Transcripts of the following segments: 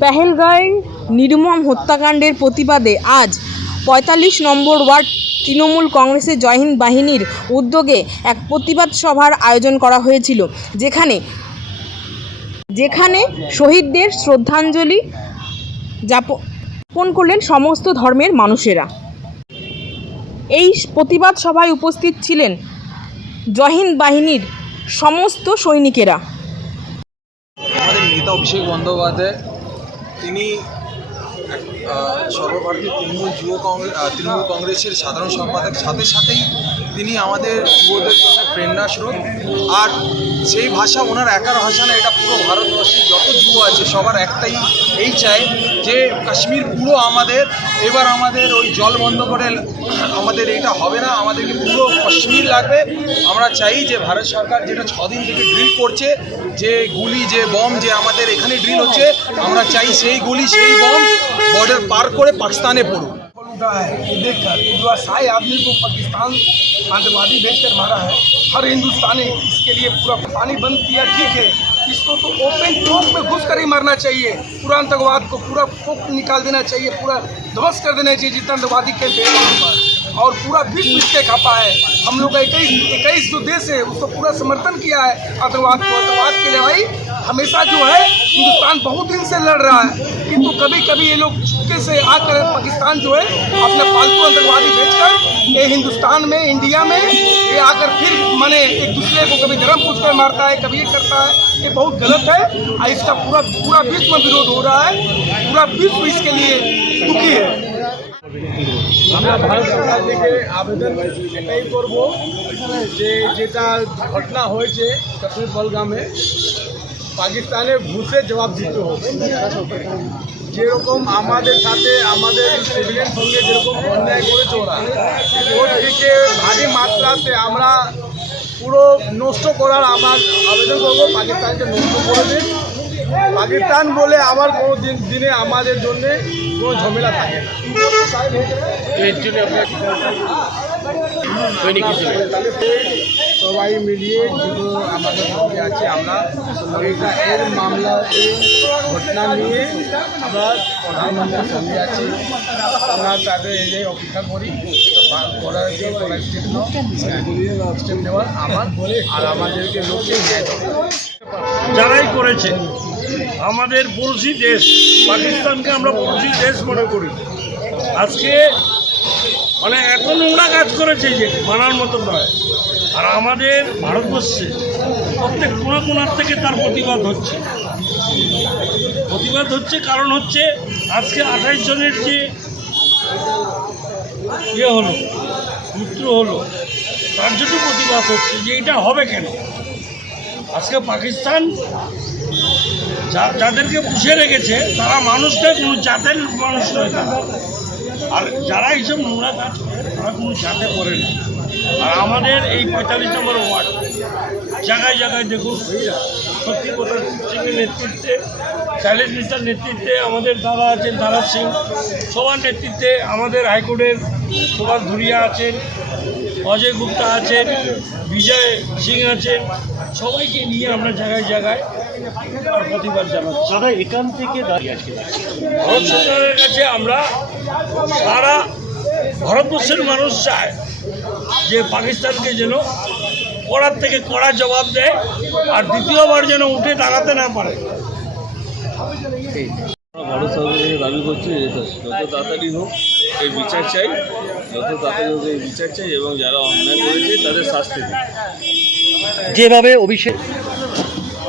পেহেলগাঁয় নির্মম হত্যাকাণ্ডের প্রতিবাদে আজ পঁয়তাল্লিশ নম্বর ওয়ার্ড তৃণমূল কংগ্রেসের জয়হিন্দ বাহিনীর উদ্যোগে এক প্রতিবাদ সভার আয়োজন করা হয়েছিল। যেখানে যেখানে শহীদদের শ্রদ্ধাঞ্জলি যাপন করলেন সমস্ত ধর্মের মানুষেরা। এই প্রতিবাদ সভায় উপস্থিত ছিলেন জয়হিন্দ বাহিনীর সমস্ত সৈনিকেরা। আমাদের নেতা অভিষেক বন্দ্যোপাধ্যায় তিনি এক, আহ, সর্বভারতীয় তৃণমূল যুব কংগ্রেস তৃণমূল কংগ্রেসের সাধারণ সম্পাদক। সাথে সাথেই তিনি আমাদের যুবদের জন্য প্রেরণা স্রোত। আর সেই ভাষা ওনার একার ভাষা না, এটা পুরো ভারতবর্ষের যত যুব আছে সবার একটাই এই চাই যে কাশ্মীর পুরো আমাদের, এবার আমাদের ওই জল বন্ধ করে আমাদের এটা হবে না, আমাদেরকে পুরো কাশ্মীর লাগবে। আমরা চাই যে ভারত সরকার যেটা ছদিন থেকে ড্রিল করছে, যে গুলি, যে বম যে আমাদের এখানে ড্রিল হচ্ছে, আমরা চাই সেই গুলি, সেই বম বর্ডার পার করে পাকিস্তানে পড়ুক उठा है ये देखकर ये जो असहाय आदमी को पाकिस्तान आतंकवादी भेजकर मारा है हर हिंदुस्तानी इसके लिए पूरा पानी बंद किया ठीक है इसको तो ओपन चौक में घुस कर ही मारना चाहिए पूरा आतंकवाद को पूरा फूक निकाल देना चाहिए पूरा ध्वस्त कर देना चाहिए जितना आतंकवादी कैंप है वहाँ पर और पूरा विश्व इसके खपा है हम लोग का इक्कीस इक्कीस जो देश है उसको पूरा समर्थन किया है आतंकवाद को आतंकवाद के लिए भाई हमेशा जो है हिंदुस्तान बहुत दिन से लड़ रहा है किंतु कभी कभी ये लोग चुपके से आकर पाकिस्तान जो है अपना पालतू आतंकवादी भेजकर ये हिंदुस्तान में इंडिया में ये आकर फिर माने एक दूसरे को कभी धर्म पूछ कर मारता है कभी ये करता है ये बहुत गलत है और इसका पूरा पूरा विश्व में विरोध हो रहा है पूरा विश्व इसके लिए दुखी है আমরা ভারত সরকার থেকে আবেদন এটাই করব যে যেটা ঘটনা হয়েছে কাশ্মীর বলগামে পাকিস্তানে ঘুষে জবাব দিতে হবে। যেরকম আমাদের সাথে আমাদের সিভিলিয়ান সঙ্গে যেরকম অন্যায় করেছে ওরা ওর থেকে ভারী মাত্রাতে আমরা পুরো নষ্ট করার আমার আবেদন করব পাকিস্তানকে নষ্ট করে দিন। পাকিস্তান বলে আমার কোনো দিন দিনে আমাদের জন্য কোনো ঝামেলা থাকে না। সবাই মিলিয়ে যেগুলো আমাদের সঙ্গে আছে, আমরা এইটা এর মামলা ঘটনা নিয়ে আমরা প্রধানমন্ত্রীর সঙ্গে আছি। আমরা তাদের এই অপেক্ষা করি করার যে স্টেপ নেওয়ার আমার আর আমাদেরকে লোককে যারাই করেছে, আমাদের পড়োশি দেশ, পাকিস্তানকে আমরা পড়োশি দেশ মনে করি। আজকে মানে এত নোংরা কাজ করেছে যে, মানার মতো নয়। আর আমাদের ভারতবর্ষে প্রত্যেক কোনা কোনার থেকে তার প্রতিবাদ হচ্ছে। প্রতিবাদ হচ্ছে কারণ হচ্ছে আজকে আঠাইশ জনের যে ইয়ে হলো মৃত্যু হলো, তার জন্য প্রতিবাদ হচ্ছে যে এটা হবে কেন? আজকে পাকিস্তান যাদেরকে পুষে রেখেছে, তারা মানুষটা কোনো জাতের মানুষ নয় তারা। আর যারা এইসব নোংরা কাজ করে, তারা কোনো জাতে করে না। আর আমাদের এই পঁয়তাল্লিশ নম্বর ওয়ার্ড জায়গায় জায়গায় দেখুন সত্যি কথা সিংয়ের নেতৃত্বে শৈলেশ মিশ্রার নেতৃত্বে আমাদের দাদা আছেন দাদা সিং সবার নেতৃত্বে আমাদের হাইকোর্টের সুভাষ ধুরিয়া আছেন অজয় গুপ্তা আছেন বিজয় সিং আছেন সবাইকে নিয়ে আমরা জায়গায় জায়গায় প্রতিবাদ জানাচ্ছি। দাদা এখান থেকে দাঁড়িয়ে আজকে। ভারত সরকারের কাছে আমরা সারা ভারতবর্ষের মানুষ চায় যে পাকিস্তানকে যেন কড়ার থেকে কড়া জবাব দেয় আর দ্বিতীয়বার যেন উঠে দাঁড়াতে না পারে। ভারত সরকারের দাবি করছি যত তাড়াতাড়ি হোক এই বিচার চাই। যত তাড়াতাড়ি হোক এই বিচার চাই এবং যারা অন্যায় করেছে তাদের শাস্তি দিন যেভাবে অভিষেক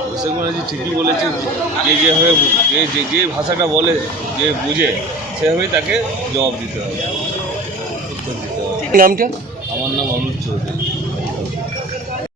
অভিষেক ব্যানার্জি ঠিকই বলেছে যে যেভাবে যে যে যে ভাষাটা বলে যে বুঝে সেভাবেই তাকে জবাব দিতে হবে। উত্তর দিতে হবে। নামটা? আমার নাম অনুজ চৌধুরী।